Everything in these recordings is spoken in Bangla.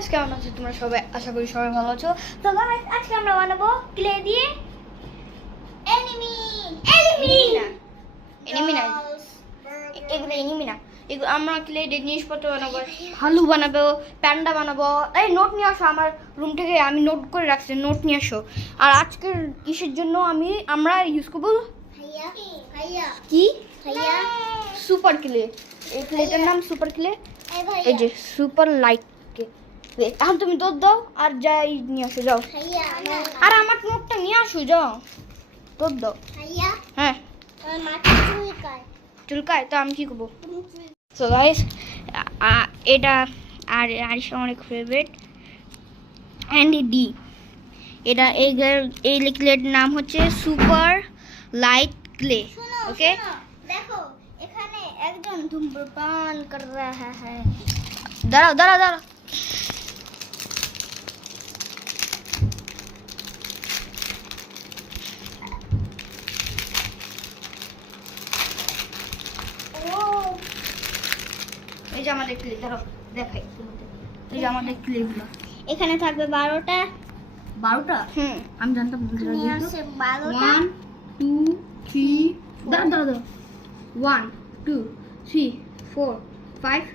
গাইস, কেমন আছো তোমরা সবাই? আশা করি সবাই ভালো আছো। তো গাইস, আজকে আমরা বানাবো ক্লে দিয়ে এনিমি না এগুলো এনিমি না, এগুলো আমরা ক্লে দিয়ে জিনিসপত্র বানাবো, ভালু বানাবো, প্যান্ডা বানাবো। এই নোট নিয়ে আসো, আমার রুম থেকে আমি নোট করে রাখছি, নোট নিয়ে আসো। আর আজকের কিসের জন্য আমরা ইউজ করবো কি সুপার ক্লে। এই ক্লেটার নাম সুপার ক্লে। এই যে সুপার লাইট। এখন তুমি দুধ দাও আর যাই নিয়ে আসো, যাও। আর আমার নোটটা নিয়ে আসো, যাও দুধ দাও। হ্যাঁ চুলকায় তো আমি কি করবো? সো গাইস, এটা আর আরিশা অনেক ফেভারিট অ্যান্ড ডি। এটা এই ক্লের নাম হচ্ছে সুপার লাইট ক্লে। ওকে, देखो এখানে একজন ধূমপান कर रहा है। দাঁড়াও দাঁড়াও দাঁড়াও। এই যে আমাদের ক্লে, দাঁড়াও দেখাই তোমাদের। এই যে আমাদের ক্লেগুলো এখানে থাকবে 12টা। 12টা? আমি জানতাম না। নিয়ে আসে 12টা। 1 2 3 দাঁড়াও দাঁড়াও দাঁড়াও। 1 2 3 4 5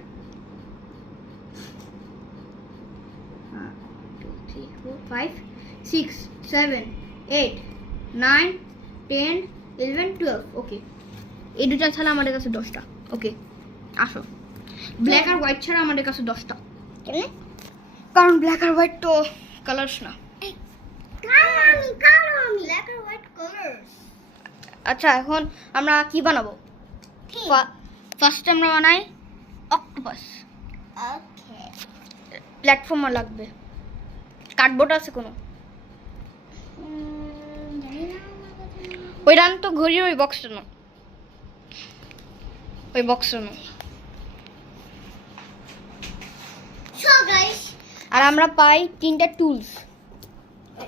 5 6 7 8 9 10 11 12। ওকে, এই দুটো ছাড়া আমাদের কাছে 10টা। ওকে আসো, ব্ল্যাক আর হোয়াইট ছাড়া আমাদের কাছে 10টা। কেন? কারণ ব্ল্যাক আর হোয়াইট তো কালার্স না। ব্ল্যাক আর হোয়াইট কালারস। আচ্ছা, এখন আমরা কি বানাবো? ফার্স্ট আমরা বানাই অক্টোপাস। ওকে, প্ল্যাটফর্মার লাগবে। কার্ডবোর্ড আছে কোনো? জানি না। ওই রান তো ঘড়ির ওই বক্সটা না, ওই বক্সটা না। সো গাইস, আর আমরা পাই 3টা টুলস।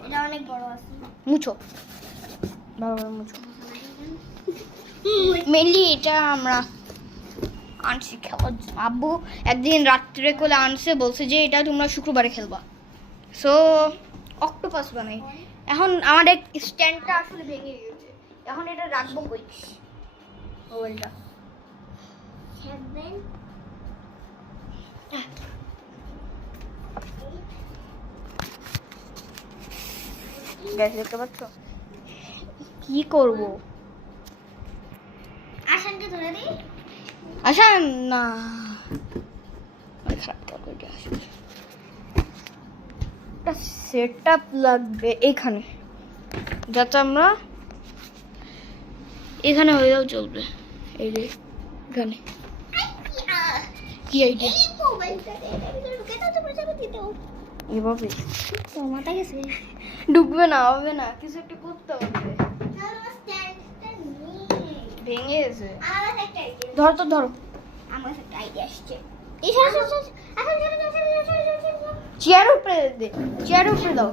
এটা অনেক বড় আছে। মুছো, ভালো করে মুছো। মেনলি এটা আমরা আনছি খেলার জন্য। আব্বু একদিন রাত্রে করে আনছে, বলছে যে এটা তোমরা শুক্রবারে খেলবা। সো অক্টোপাস বানাই। এখন আমাদের স্ট্যান্ডটা আসলে ভেঙে গেছে, এখন এটা রাখবো কই? মোবাইলটা 7 দেখতে পাচ্ছ কি করব? আশানকে ধরে দিই। আচ্ছা না, খারাপ করে আসলে একটা সেটআপ লাগবে এখানে, যাতে আমরা এখানে হয়েও চলবে। এই যে এখানে কি আইডিয়া? এই মোবাইলটাতে এটা ভিতরে ঢুকে দাও, তোমরা যাবে দিতে। এভাবে তো মাথা গেছে। ঢুকবে না, হবে না, কিছু একটা করতে হবে। আমার স্ট্যান্ডটা নেই। ভেঙে গেছে। আমার একটা আইডিয়া। ধরো তো ধরো। আমার একটা আইডিয়া আসছে। এই সর সর সর। এখন চেয়ার উপরে দে, চেয়ার উপরে দাও,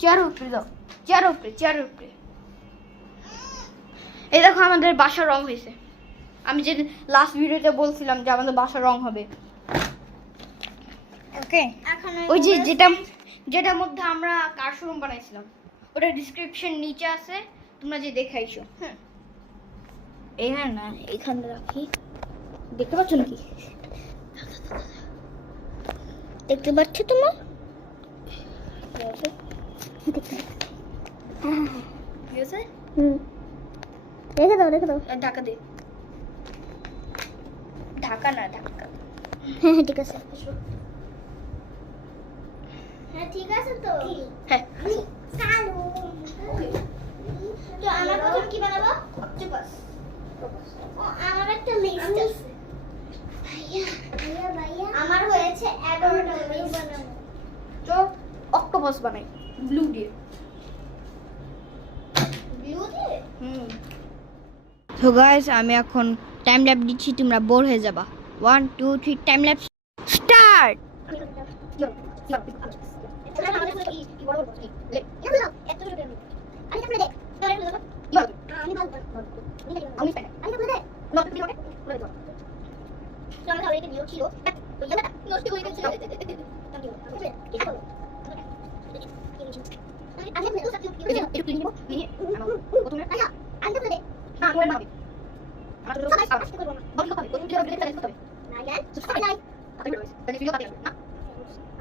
চেয়ার উপরে দাও, চেয়ার উপরে, চেয়ার উপরে। এই দেখো আমাদের বাসা রং হয়েছে। আমি যে লাস্ট ভিডিওতে বলছিলাম যে আমাদের বাসা রং হবে। ওকে, এখন ওই যে যেটার মধ্যে আমরা কার শোরুম বানাইছিলাম, ওটা ডিসক্রিপশন নিচে আছে, তোমরা যে দেখাইছো। হ্যাঁ, এখানে না, এখানে রাখি। দেখতে পাচ্ছ নাকি? দেখতে পাচ্ছ তোমরা? ঠিক আছে, রেখে দাও, রেখে দাও। ঢাকা দে। ঢাকা না, ঢাকা। হ্যাঁ হ্যাঁ, ঠিক আছে। হ্যাঁ ঠিক আছে তো। হ্যাঁ, চালু। তো আমরা প্রথম কি বানাবো? অক্টোপাস। ও, আমার একটা লিস্ট আছে। ভাইয়া আমার হয়েছে 11টা লিস্ট বানাবো। তো অক্টোপাস বানাই ব্লু দিয়ে। ব্লু দিয়ে? সো গাইস, আমি এখন টাইম ল্যাপ দিচ্ছি, তোমরা বোর হয়ে যাবা। 1 2 3 টাইম ল্যাপ স্টার্ট।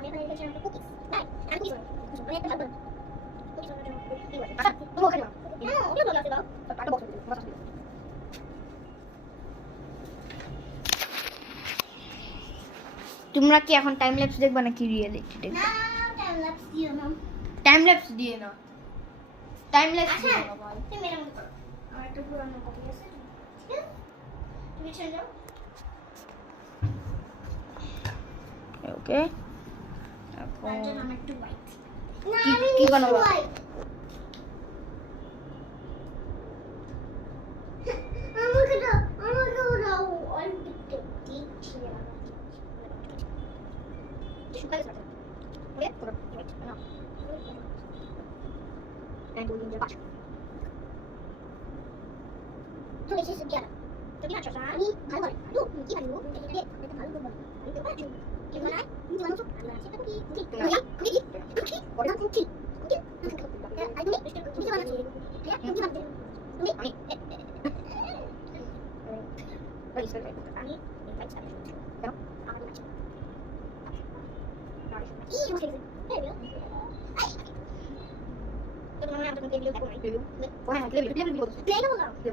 এখানে লিখেছি আমরা কুকিজ বাই আমি কুকিজ আমি একটা ভালো কুকিজ বানানোর জন্য কি বলে আচ্ছা তুমি ওখানে নাও হ্যাঁ ওকে বলা ছিল একটা বক্স দিতে বক্স দিতে তোমরা কি এখন টাইম ল্যাপস দেখবা নাকি রিয়েলিটি দেখবা না টাইম ল্যাপস দিও না টাইম ল্যাপস দিয়ে না টাইম ল্যাপস আচ্ছা দিয়ে না ভাই তুমি মেরে মতো করো আমার একটা পুরানো কপি আছে ঠিক আছে তুমি ছেড়ে যাও ওকে তার জন্য আমি একটু হোয়াইট কি বানাবো আমাকে ওরাও অল্প একটু দিচ্ছি না শুকাই গেছে ওকে পুরো রাইট না এন্ড উইল ইন দ্য তুমি এসে গিয়া তুমি আছো আমি ভালো করে দু কি ভালো এটা এটা ভালো করে আমি তো পারছি কি বানাই তুমি বানাও আমি বানাচ্ছি এটা কি কি কি ওটা কি কি আই তুমি তুমি বানাচ্ছি হ্যাঁ তুমি বানাচ্ছি তুমি আমি Ready, start right. আমি invite সাথে শুনছি কেন আমার কাছে কি হচ্ছে এই তো তোমার নাম তুমি ভিডিও করো রিভিউ ওখানে রিভিউ রিভিউ প্লে করো না play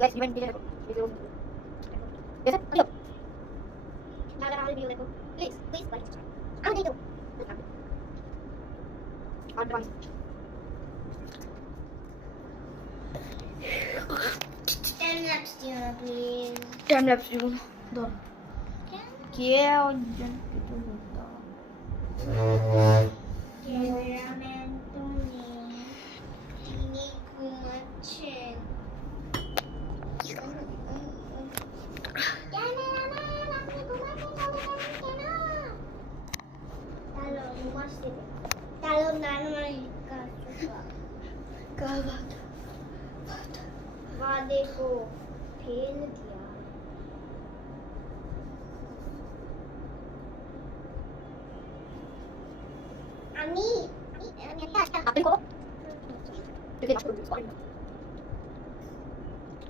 guys event video review এসে প্লে না না ভিডিও দেখো প্লিজ প্লিজ লাইক আমি দেখো অ্যাডভান্স টাইম ল্যাপস দিও না প্লিজ টাইম ল্যাপস দিব দাও কে অর্জন কিছু বলতো ক্যামেরাম্যান তুমি তিনি ঘুমাচ্ছেন ক্যামেরাম্যান আপনি ঘুমাতে যাবেন কেন তাহলে ঘুমাচ্ছে তাহলে নরমালি কাজ क्या बात वादे को फेल दिया আমি একটা আপনি করো ঠিক আছে সরি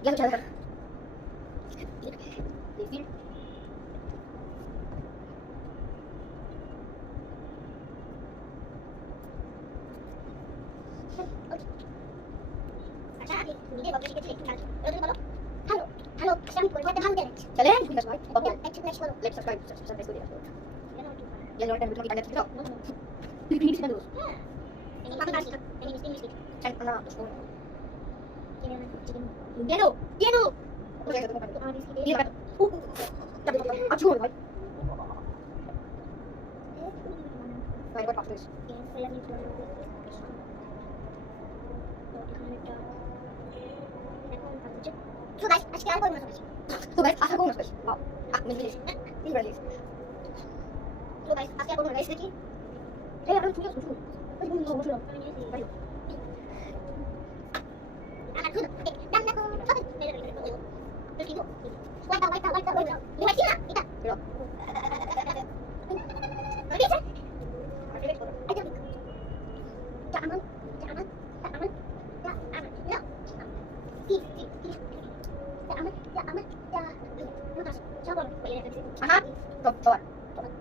গেল চলে দেখি আচ্ছা নিজে বলতে শিখেছি একটু কাজ তুমি বলো হ্যালো হ্যালো আমি পরিবারটা ভালো জানি चले ठीक है भाई अब একটু নেক্সট বলো लेट्स सब्सक्राइब कर दिया কেন একটু ये लोग टाइम तो टाइम दिखाओ प्लीज कर दो হ্যাঁ এই মাথা কাজ এই মিষ্টি चैनल करना उसको চিকেন ये दो আমার বিস্কিট ये बात अच्छा हो भाई भाई बात आफ्टर তো গাইস আজকে আর বলবো না तो भाई आशा कौन है वाओ मैं प्लीज प्लीज তো গাইস আজকে আর বলবো না গাইস দেখি ए यार तू क्या सोच रहा है तुम बोल भाई আচ্ছা খুব ডান দেখো সব মেরে মেরে তো কি গো ওয়াইটা লিমাছি না এটা pero ওই আছে आगे देखो আচ্ছা জামান জামান জামান না কি জামান জামান Lucas, siapa? Aha, top top.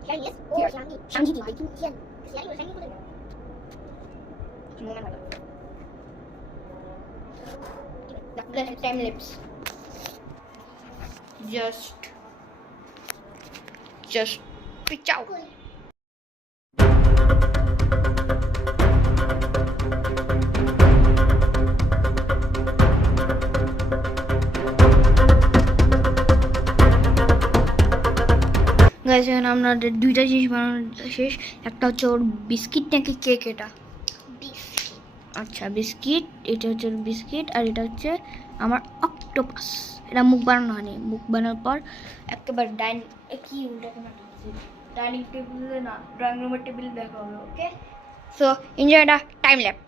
Shani yes? Yes. Shani. Shani di Itu Shani. Shani or Shani itu. Semua mana? Dah time lapse. Just pitch out. Guys এখন আমাদের দুইটা জিনিস বানানো শেষ একটা হচ্ছে ওর বিস্কিট নাকি কেক এটা আচ্ছা বিস্কিট এটা হচ্ছে বিস্কিট আর এটা হচ্ছে আমার অক্টোপাস এটা মুখ বানানো হয়নি মুখ বানানোর পর একেবারে কি ডাইনিং টেবিলে না ড্রয়িং রুমের টেবিল দেখা হবে okay so enjoy the time lap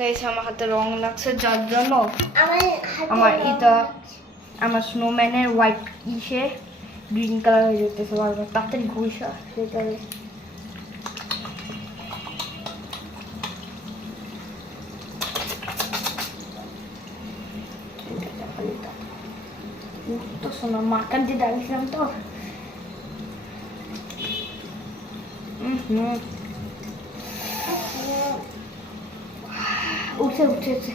guys আমার হাতে রং লাগছে যার জন্য আমার এটা আমার স্নোম্যানের হোয়াইট ইসে গ্রিন কালার হয়ে যেতেছে বারবার তাড়াতাড়ি ঘুষা সেটা উঠতেছ না, মার্কার দিয়ে দাঁড়িয়েছিলাম তো। উঠছে উঠছে উঠছে।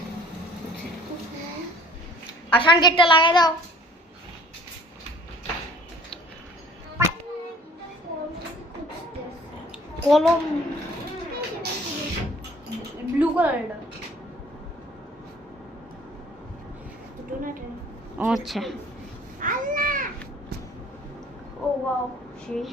আসান গেটটা লাগাই দাও। কলম ব্লু কালার এটা। আচ্ছা ও ওয়াও সেই।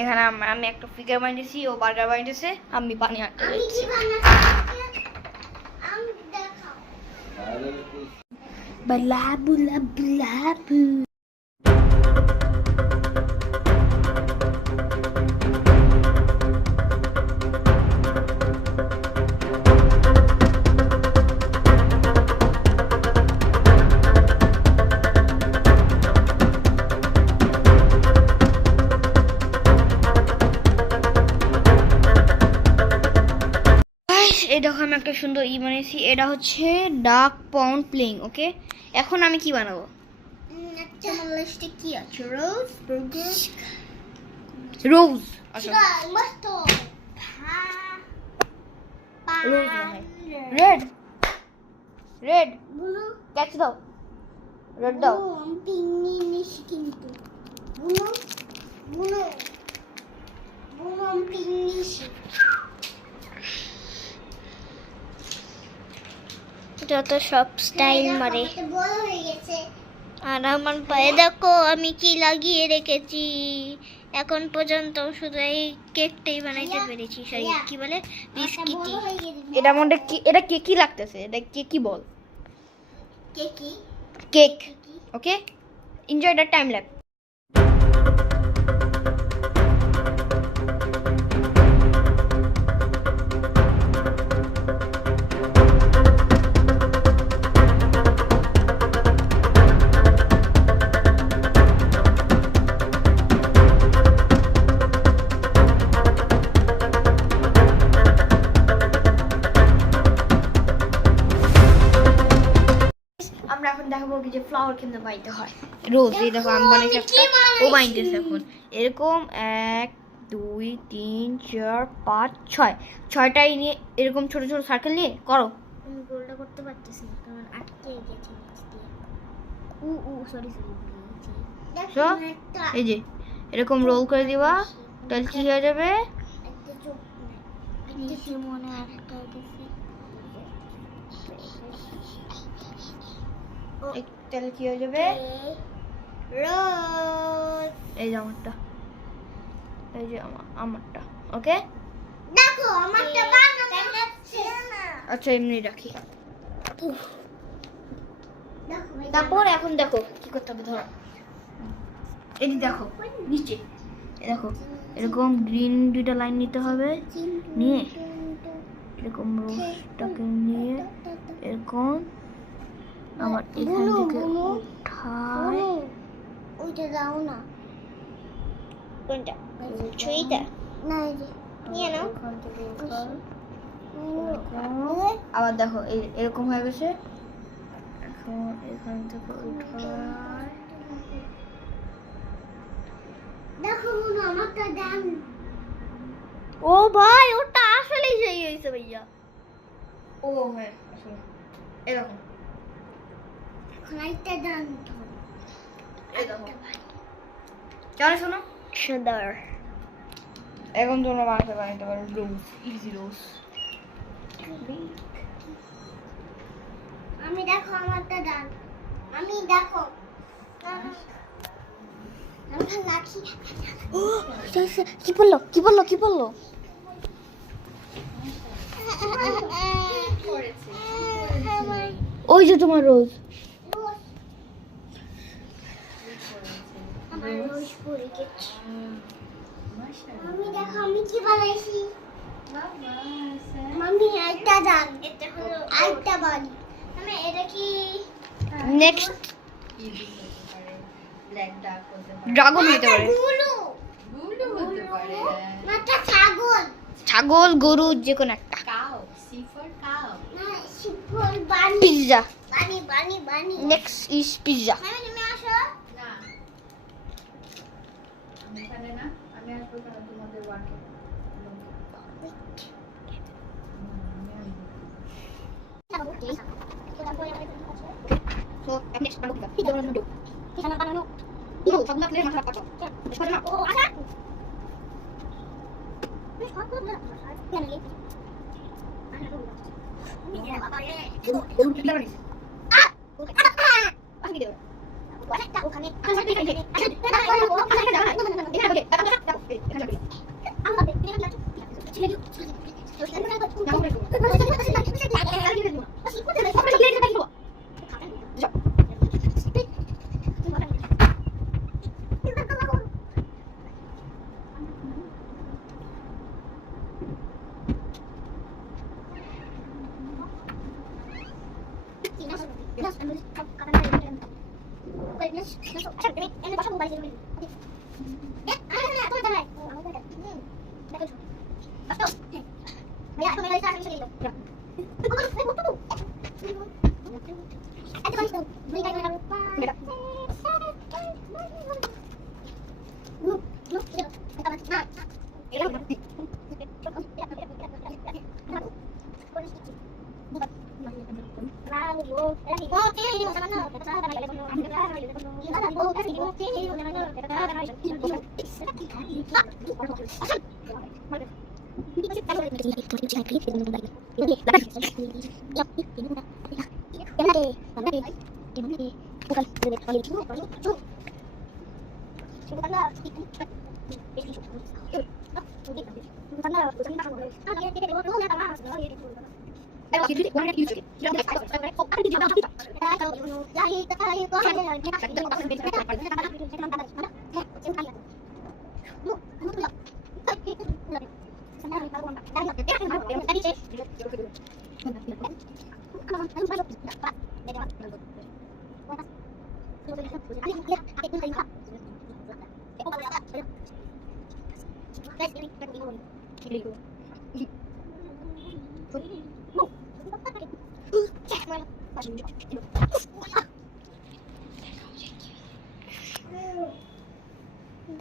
এখানে আমি একটা ফিগার বানিয়েছি, ও বার্গার বানিয়েছে, আমি পানি আটকে দিচ্ছি। বালাবু লাবু লাবু। এই দেখো আমি একটা সুন্দর বানিয়েছি, এটা হচ্ছে ডাক পাউন্ড প্লেইং। ওকে, এখন আমি কি বানাবো? আচ্ছা আমার লিস্টে কি আছে? রোজ বার্গার রোজ। আচ্ছা মস্ত রোজ রেড রেড বুনো ক্যাচ দাও, রেড দাও। পিঙ্কি মিশি কিন্তু বুনো বুনো বুনো পিঙ্কি। যত সব স্টাইল মারে। বড় হয়ে গেছে। আর আমার পায়ে দেখো আমি কি লাগিয়ে রেখেছি। এখন পর্যন্ত শুধু এই কেকটাই বানাইতে পেরেছি। সরি কি বলে, বিস্কিটই। এটার মধ্যে কি, এটা কেকি লাগতেছে, এটা কেকি বল, কেকি cake. Okay, enjoy the time lapse. আমরা এখন দেখাবো কি যে ফ্লাওয়ার কেমনে বানাইতে হয়। রোজ এই দেখো আমি বানাইছি একটা, ও বানাইতেছে এখন এরকম 1 2 3 4 5 6 ছয়টাই নিয়ে এরকম ছোট ছোট সার্কেল নিয়ে করো। আমি গোলটা করতে পারতেছি না কারণ আটকে গেছে নিচ দিয়ে। সরি So, এই যে এরকম রোল করে দিবা, তাহলে কি হয়ে যাবে? একটা চোখ নিচে মনে আটকে গেছে। তাহলে কি হয়ে যাবে? রোজ এই যে আমারটা, এই যে আমারটা। ওকে, দেখো আমারটা বানাতে যাচ্ছে না। আচ্ছা এমনি রাখি। দেখো তারপর এখন দেখো কি করতে হবে। ধরো এই যে দেখো নিচে, এই দেখো এরকম গ্রিন দুইটা লাইন নিতে হবে, নিয়ে এরকম রোজটাকে নিয়ে এরকম আমার এখান থেকে উঠায়। ওইটা দাও না। কোনটা? ছুরিটা না এই যে নিয়ে নাও। এখান থেকে উঠায়, আবার দেখো এই এরকম হয়ে গেছে। এখন এখান থেকে উঠায়, দেখো বুনু আমারটা দাম। ও ভাই ওটা আসলেই সেই হয়েছে ভাইয়া। ও হ্যাঁ আসলে এরকম। এখন একটা দাম ধর। এই দেখো কেমন শোনো সুন্দর। এখন তোমরা বানাতে পারো রোজ, ইজি রোজ। আমি দেখো আমারটা দাম। আমি দেখো আমি লাঠি। কি বললো কি বললো কি বললো? ওই যে তোমার রোজ। আমার রোজ পড়ে গেছে। আমি দেখো আমি কি বানাইছি মাম্মি একটা দান এটা হলো আরেকটা বানি আমি এটা কি নেক্সট ব্ল্যাক ডাক হতে পারে, ড্রাগন হতে পারে, গুলু গুলু হতে পারে, মাটা ছাগল ছাগল, গরু, যে কোনো একটা। Cow, C for cow. না শিফল বানি পিৎজা। বানি বানি বানি নেক্সট ইজ পিৎজা। আমি তুমি আসো না, আমি এখানে না, আমি আসবো কেন তোমাদের ওয়ার্কে? সো নেক্সট বানাবো পিৎজা বানাবো। এখানে বানানো ইরো সবগুলো প্লেট মাথা কাটো। বুঝছো না? ও আসা বেশ ভালো না কেন কি মিয়া বাবা রে গরু পিৎজা বানিয়েছে। আমি দেব। ওটা ওখানে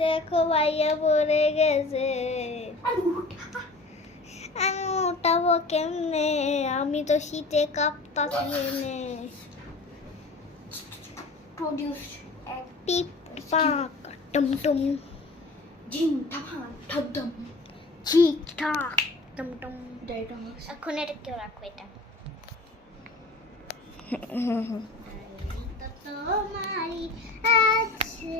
দেখো ভাইয়া পড়ে গেছে, আমি উঠাবো কেমনে? আমি তো শীতে কাঁপতাছি এনে। প্রোডিউস টিপ পাক টুমটুম জিম তামান ঠদম ঠিক ঠাক টুমটুম। ডাইগ্রামস। এখন এটা কেউ রাখো এটা। তো তোমারই আছে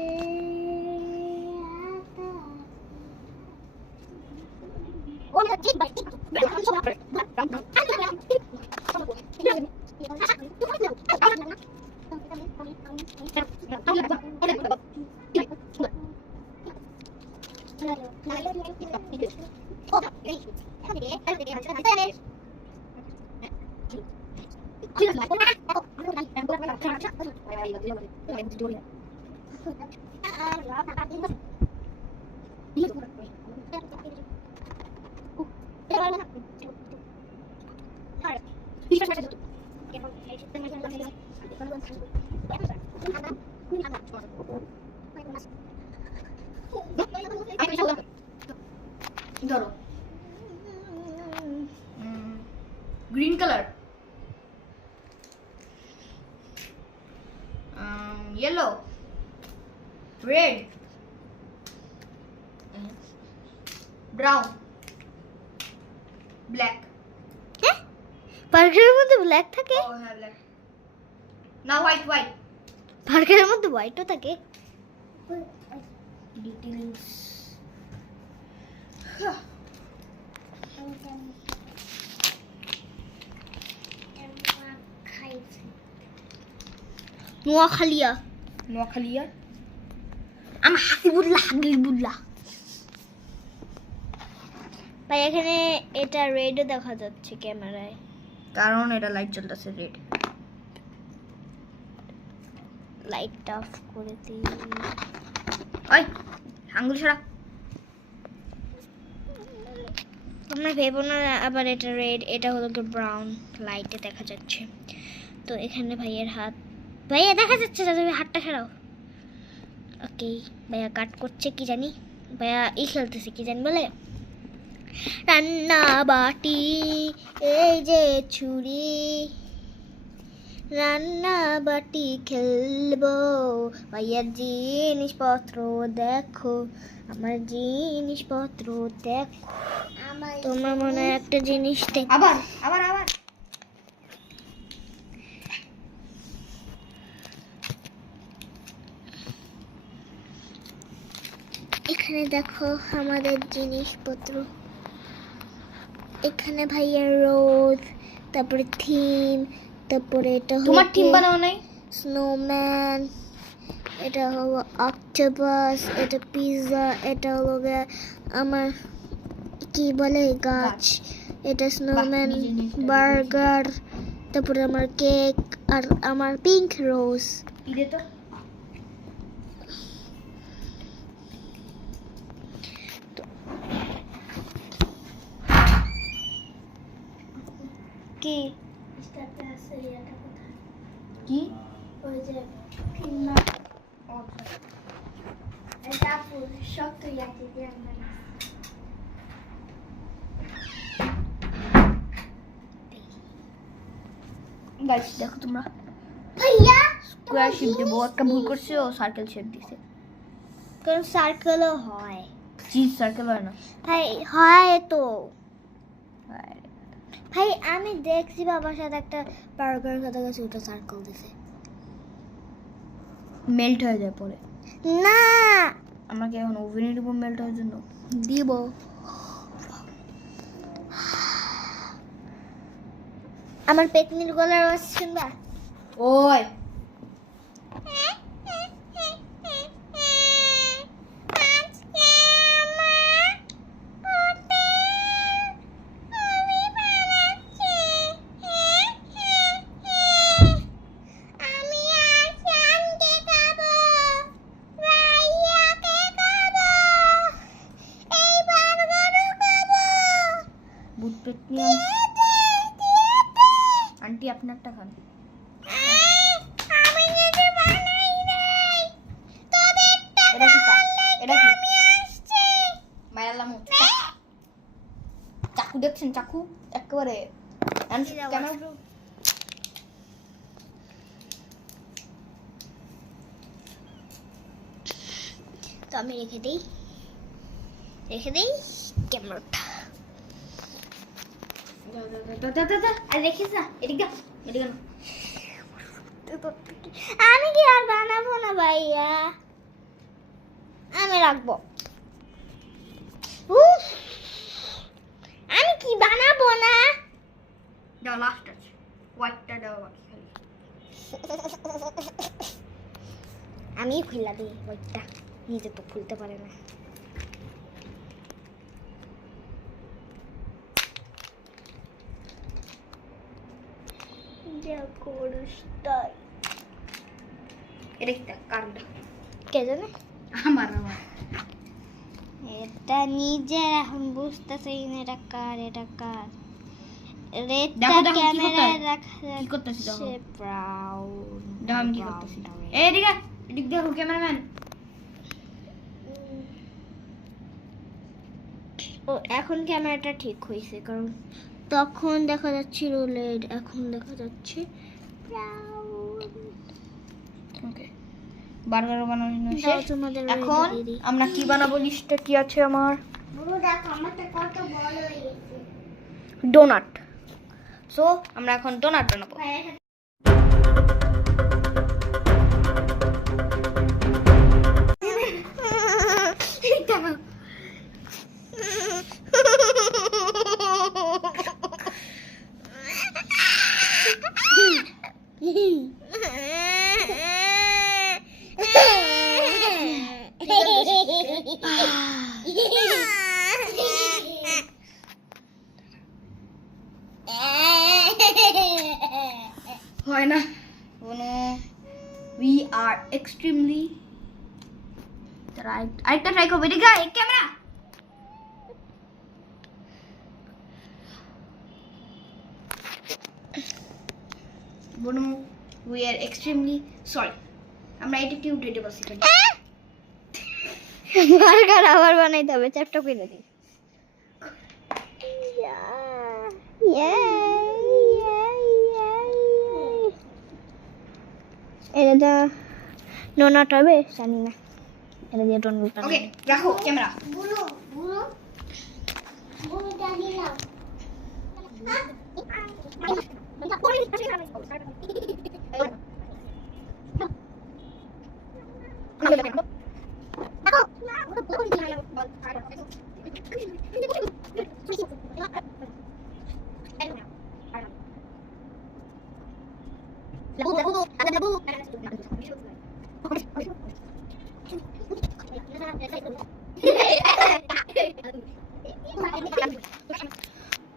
ধরো green colour, yellow, red, brown, black. বার্গারের মধ্যে ব্ল্যাক থাকে? Oh, yeah, black. Now white, white. বার্গারের মধ্যে হোয়াইটও থাকে? Details. নোয়াখালিয়া। নোয়াখালিয়া। আমি হাসিবুল্লাহ হাবিবুল্লাহ। ভাই এখানে এটা রেডও দেখা যাচ্ছে ক্যামেরায়। কারণ এটা লাইট জ্বলতেছে রেড। লাইটটা অফ করে দিই। ওই আঙ্গুল ছাড়া। তোমরা ভেবো না আবার এটা রেড, এটা হলো ব্রাউন, লাইটে দেখা যাচ্ছে। তো এখানে ভাইয়ের হাত, ভাইয়া দেখা যাচ্ছে না, তুমি হাতটা ছাড়াও। ওকে, ভাইয়া কাট করছে কি জানি, ভাইয়া খেলতেছে কি জানি বলে। রান্না বাটি, এই যে ছুরি, রান্না বাটি খেলবো। ভাইয়ার জিনিসপত্র দেখো, আমার জিনিসপত্র দেখো। তোমার মনে হয় একটা জিনিস আবার আবার আবার। এখানে দেখো আমাদের জিনিসপত্র। এখানে ভাইয়ার রোজ, তারপরে থিম, তারপরে এটা তোমার টিম বানাও নাই? স্নোম্যান, এটা হলো অক্টোপাস, এটা পিৎজা, এটা হলো আমার কি বলে গাছ, এটা স্নোম্যান, নিজে নিজে বার্গার, তারপরে আমার কেক, আর আমার পিঙ্ক রোজ। ইদে তো কি কি? ওই যে শক্ত ইয়াকে দিয়ে আমরা গাইস দেখো তোমরা, ভাইয়া স্কোয়ার শেপ দেবো, একটা ভুল করছে, ও সার্কেল শেপ দিছে। কোন সার্কেলও হয় চিজ সার্কেল হয় না? ভাই, হয় তো আরে, ভাই, আমি দেখছি বাবার সাথে একটা বার্গার খেতে গেছে, ওটা সার্কেল দিছে। মেল্ট হয়ে যায় পরে। না, আমরা কি এখন ওভেনে দেবো মেল্ট হওয়ার জন্য? দিব। আমার পেতনির গলার আওয়াজ শুনবা? ওই ভূত পেতনি আন্টি আপনারটা খান। এটা কি এটা কি মায়ালাম চাকু দেখছেন? চাকু একেবারে কেন? তো আমি রেখে দিই ক্যামেরাটা। আর দেখিস না এদিকে এদিকে না। আমি কি আর বানাবো না ভাইয়া, আমি রাখবো। উফ, আমি কি বানাবো না। দাও লাস্ট আছে, হোয়াইটটা দাও বাকি খালি। আমি খুলে দিই ওইটা, নিজে তো খুলতে পারে না। যা করিস তাই। এটা কি কারটা? কে জানে? আমার এটা নিজে এখন বুঝতেছে না এটা কার, এটা কার। রেডটা দেখো, দেখো, কি ক্যামেরায় করতে- দেখা কি করতেছি দেখো। যাচ্ছে ব্রাউন। দাও আমি কি করতেছি। এদিকে এদিক দেখো ক্যামেরাম্যান। ও এখন ক্যামেরাটা ঠিক হয়েছে, কারণ তখন দেখা যাচ্ছিল রেড, এখন দেখা যাচ্ছে ব্রাউন। ওকে, বার্গার বানানো দাও শেষ। তোমাদের এখন ready দিদি। আমরা কি বানাবো? লিস্টে কি আছে আমার? বুড়ো দেখো আমারটা কত বড় হয়ে গেছে। ডোনাট। সো আমরা এখন ডোনাট বানাবো। আরেকটা ট্রাই করবো। এদিকে আয়, camera. Banu, we are extremely sorry. আমরা এটা কি উঠে দেবো সেখানে। বার্গার আবার বানাইতে হবে, চ্যাপটা করে দিই। এটা নোনাট হবে জানি না, এটা দিয়ে টোন গুলো ওকে, রাখো ক্যামেরা। বুনু বুনু বুনু দাদি না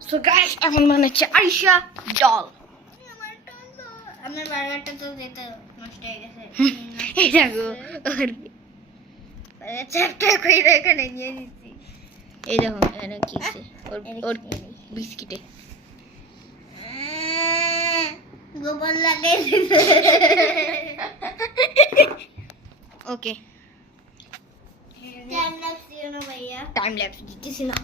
সো গাইস, এখন বানাচ্ছে আরিশা ডল। আমার বার্গারটা তো যেতে নষ্ট হয়ে গেছে। এই দেখো, চ্যাপটা করে এখানে নিয়ে দিচ্ছি। এই দেখো এখানে কি আছে, ওর বিস্কিটে। গোবর লাগে। ওকে, টাইম লাগছে না ভাইয়া? টাইম ল্যাপস দিতেছি না।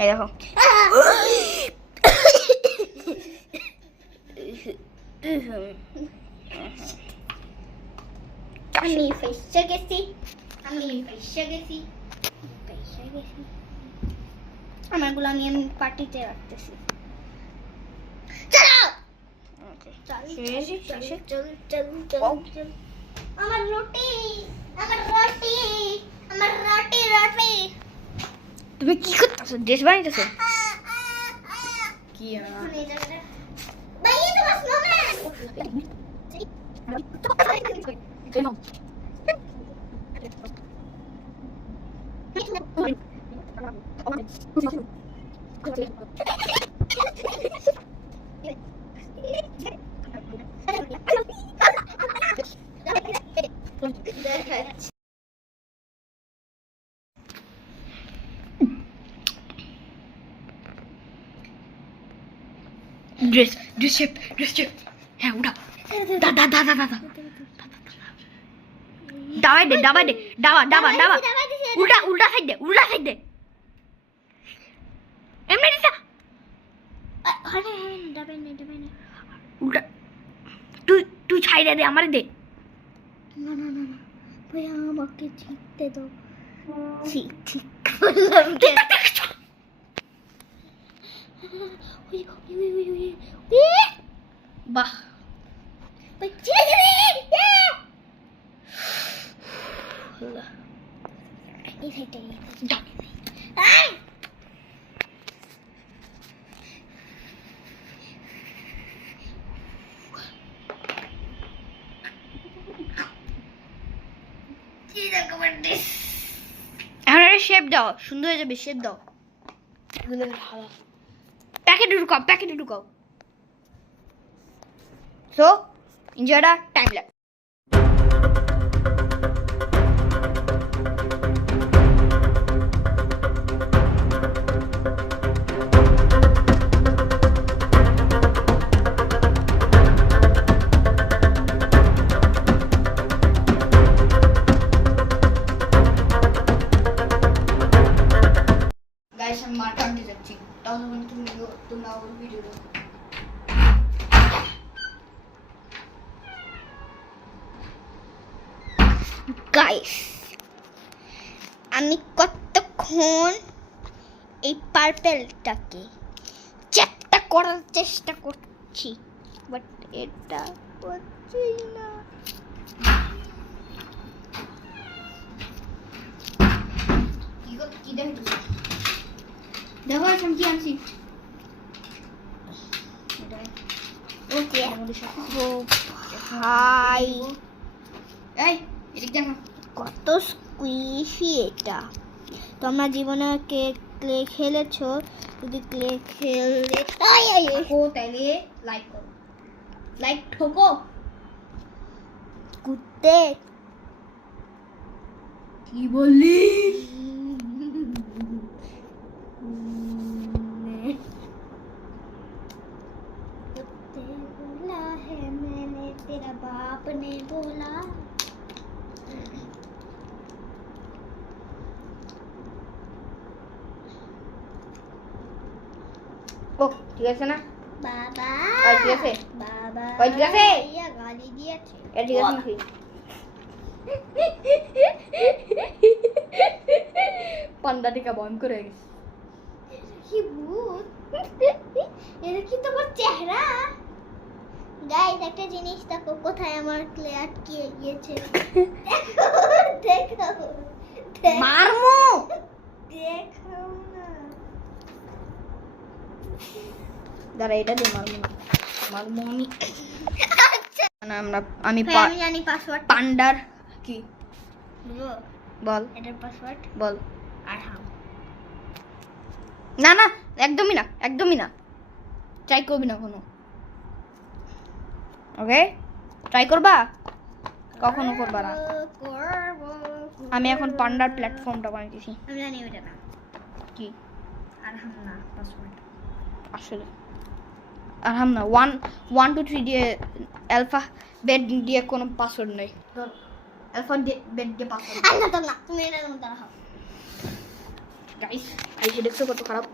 এই দেখো আমি ফেসে গেছি, আমারগুলো আমি পার্টিতে রাখতেছি। আমার রুটি, তুমি কি করতেছো? দেশ বানাইতেছো? কি ভাইয়া তোমার স্নোম্যান। ড্রেস শেপ হ্যাঁ উঠা দাবাই দে ডাবা উল্টা সাইড দে এমনি দিছা উল্টা তুই ছাইড়া দে আমারে দে না ভাইয়া আমাকে জিততে দাও ঠিক করলাম বাহ এই সাইডটা যা এখন একটা শেপ দাও সুন্দর হয়ে যাবে শেপ দাও প্যাকেটে ঢুকাও সো এনজয়টা টাইম ল্যাপস গাইস আমি মার কাটতে যাচ্ছি তখন তোমরা ওর ভিডিও দেখো গাইস আমি কতক্ষণ এই পার্পেলটাকে চেষ্টা করার চেষ্টা করছি বাট এটা হচ্ছেই না কি দেখো আমি কি আনছি ওকে হাই এই এদিক দেখো কত স্কুইশি এটা তোমরা জীবনে ক্লে খেলেছো যদি ক্লে খেললে ও তাইলে লাইক করো লাইক ঠোকো কুত্তে কি বললি कुत्ते बोला है मैंने तेरा बाप ने बोला ও ঠিক আছে না बाबा ওই ঠিক আছে बाबा ওই ঠিক আছে भैया गाली दिएছে এটা ঠিক আছে নাকি পান্ডা টিকা ভয়ঙ্কর হয়ে গেছে কি ভূত এটা কি তোমার চেহারা গাইস একটা জিনিস দেখো কোথায় আমার ক্লে আটকে গিয়েছে দেখো মারমু দেখো না দাঁড়া এটা দে মারমু আমি না আমি ভাই, আমি জানি পাসওয়ার্ড পান্ডার কি বল এটার পাসওয়ার্ড বল আরহাম না একদমই না ট্রাই করবি না কোনো ওকে ট্রাই করবা কখনো করবা না করবো আমি এখন পান্ডার প্ল্যাটফর্মটা বানাইতেছি আমি জানি ওটা না কি আরহাম না পাসওয়ার্ড আসলে আরহাম না 1 2 3 দিয়ে অ্যালফা বেড দিয়ে কোনো পাসওয়ার্ড নেই ধর অ্যালফা বেড দিয়ে পাসওয়ার্ড আল্লাহ তো না তুমি এটার মধ্যে রাখো গাইস আইসে দেখছো কত খারাপ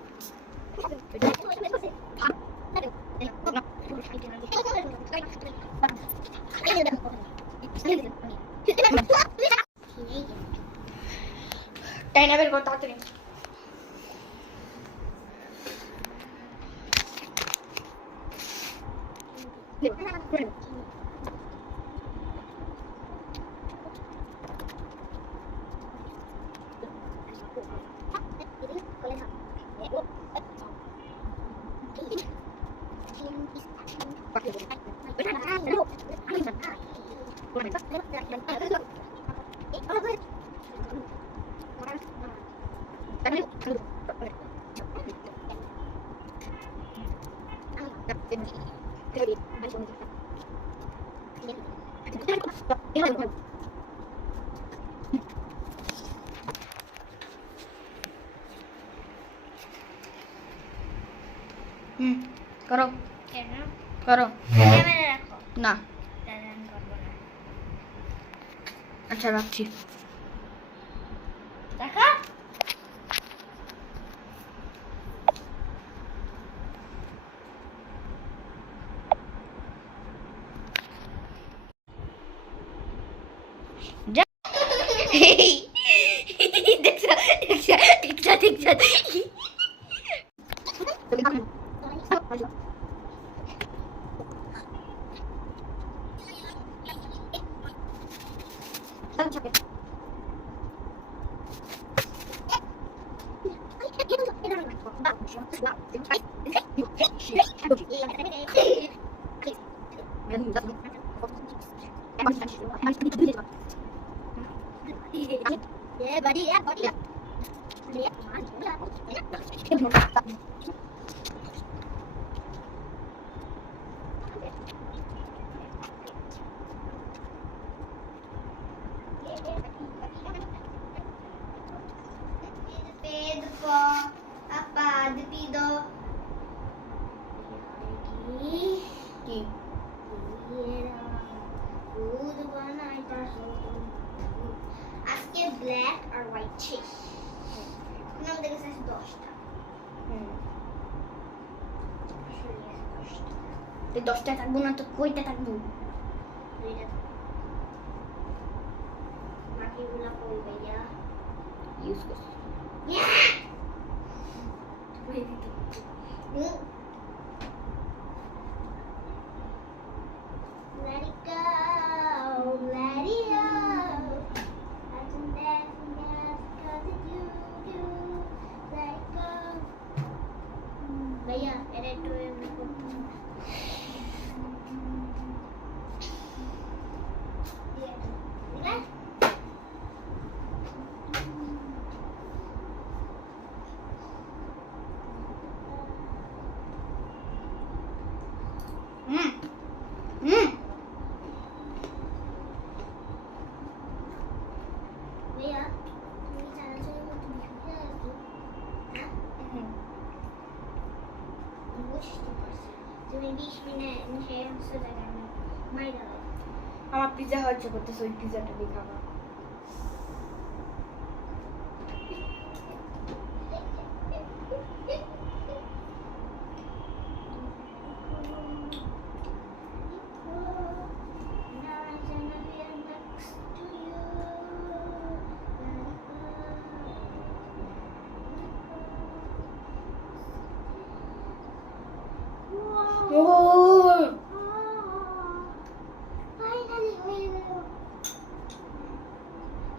তাই না বের কর তাড়াতাড়ি করো কেন করো ক্যামেরা রাখো না তাহলে আমি করবো না আচ্ছা রাখছি দেখা Yeah, buddy, yeah, buddy. Pedro, papá, depido. কি আজকে ব্ল্যাক আর হোয়াইট শেষ এখন আমাদের কাছে আছে 10টা তুই 10টা থাকবো না তো কয়টা থাকবো বাকিগুলা কই ভাইয়া ইউজ করছি Let it go, let it go. That's 'cause you do. Let it go. भैया मेरे तो मेरे को भैया তুমি চালাচালি করতে বুঝতে পারছো হ্যাঁ বুঝতে পারছি তুমি 20 মিনিট নিচে চলে গেলে মাইরা আমার পিজা হচ্ছে করতেছে ওই পিজাটা দিয়ে খাবো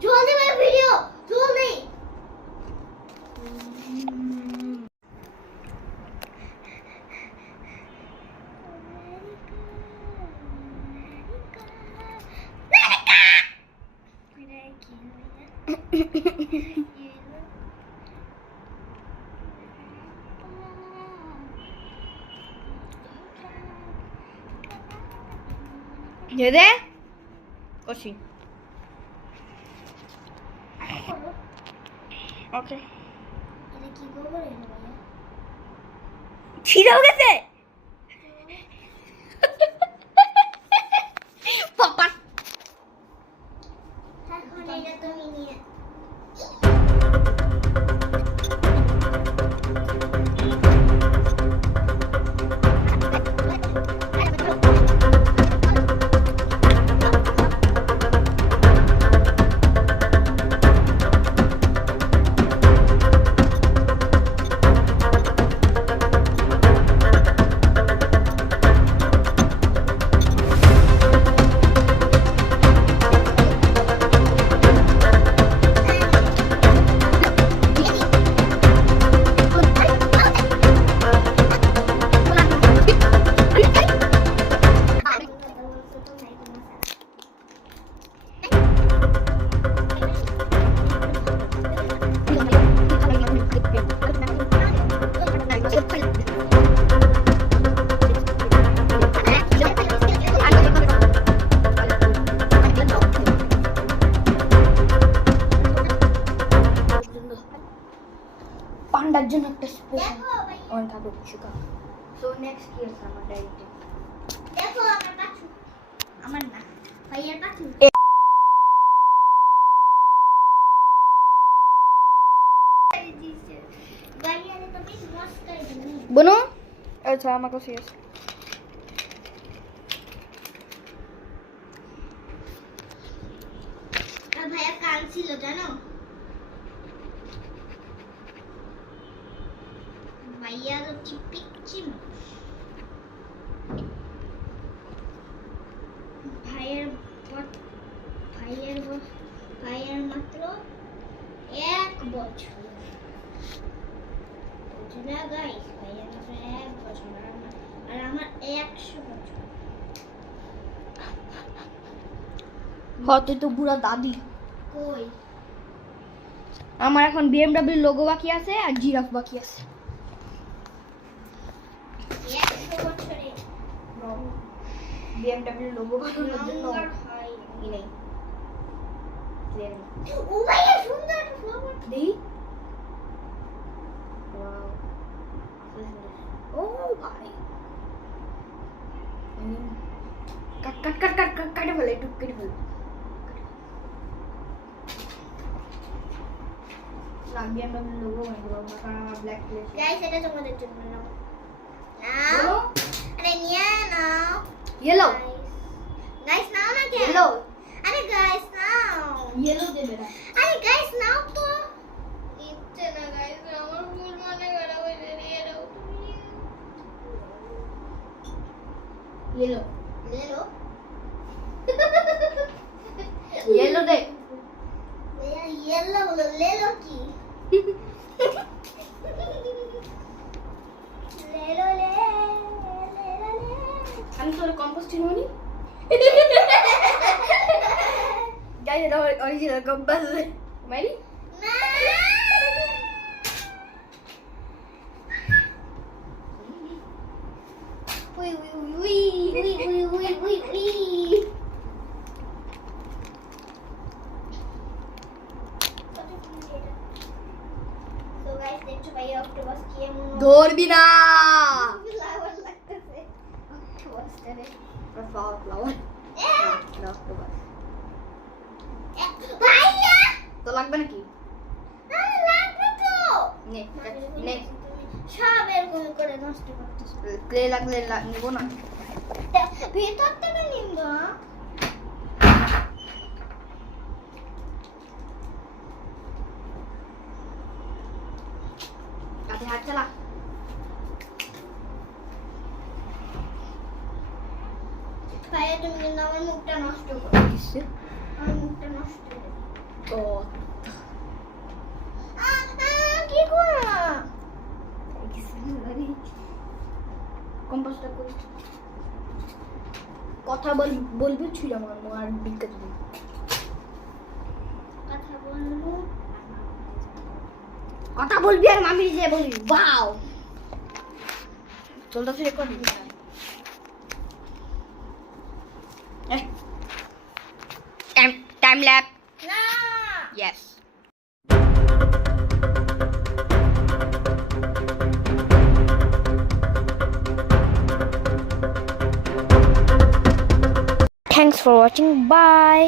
জলদি মেরে ভিডিও জলদি দে করছি ওকে এটা কি করবো রে ভাইয়া ছিড়ে গেছে পাপা এখন এটা তুমি নিয়ে পান্ডার জন্য একটা স্পেশাল দেখো ভাইয়া অন থাকবে সুগা সো নেক্সট কি আছে আমার ডায়েরিতে? দেখো আমার পাছু, আমার না ভাইয়ার পাছু। ভাইয়ারে তো বেশ মস্ত করে দিনি। বোনো আচ্ছা আমার কাছে আছে। আর ভাইয়া কাঁদছিল জানো, ভাইয়ার হচ্ছে পিচ্ছি মানুষ। ভাইয়ের মাত্র 1 বছর, বুঝলে গাইস? ভাইয়ের মাত্র 1 বছর আর আমার 100 বছর। হতে তো পুরা দাদি। কই আমার এখন BMW লোগো বাকি আছে আর জিরাফ বাকি আছে। 100 বছরে BMW লোগো বানানোর জন্য লঙ্গার হয়। ই নেই। ও ভাইয়া সুন্দর একটা ফ্লাওয়ার। দেখি। ওয়াও। ও ভাই। কাট কাট কাট কাট কাট কেটে ফেলে, একটু কেটে ফেলে। না BMW লোগো বানাবো কারণ আমার ব্ল্যাক প্লেট। গাইস এটা তোমাদের জন্য নাও। বলো আরে নিয়ে নাও। ইয়েলো গাইস নাও না কেন? ইয়েলো আরে গাইস নাও। ইয়েলো দেবে না। আরে গাইস নাও তো। ইচ্ছে না গাইস, আমার ফুল মনে খারাপ হয়েছে, নিয়ে নাও তুমি। ইয়েলো ले लो। ইয়েলো দে। भैया येलो बोलो, ले लो की। ले लो ले ले। আমি তোর কম্পোস্ট নিবনি। গাইস এটা অরিজিনাল কম্পাস। মাই ना। उई उई उई उई उई उई उई उई। तो गाइस देखो भैया ऑक्टोपस किए मुंह ধরবি না। फ्लावर लगते से ऑक्टोपस करे। ফ্লাওয়ার না ভাইয়া তো লাগবে নাকি? আরে লাগবে তো। নে নে সব এরকম করে নষ্ট করতেছ। ক্লে লাগলে নিব না। ভেতর থেকে নিব। কাছে হাত চালা। ভাইয়া তুমি কিন্তু আমার মুখটা নষ্ট করে দিছো। আমার মুখটা নষ্ট করে দিছো। ও কি করা? কম্পোস্টটা করি। কথা বলবি ছুঁড়া মারবো আর বিকেট দিবি। কথা বলবো। কথা বলবি আর মামি যে বলবি ওয়াও। চলতেছে রেকর্ড। টাইম ল্যাপ। না। Yes. Thanks for watching. Bye.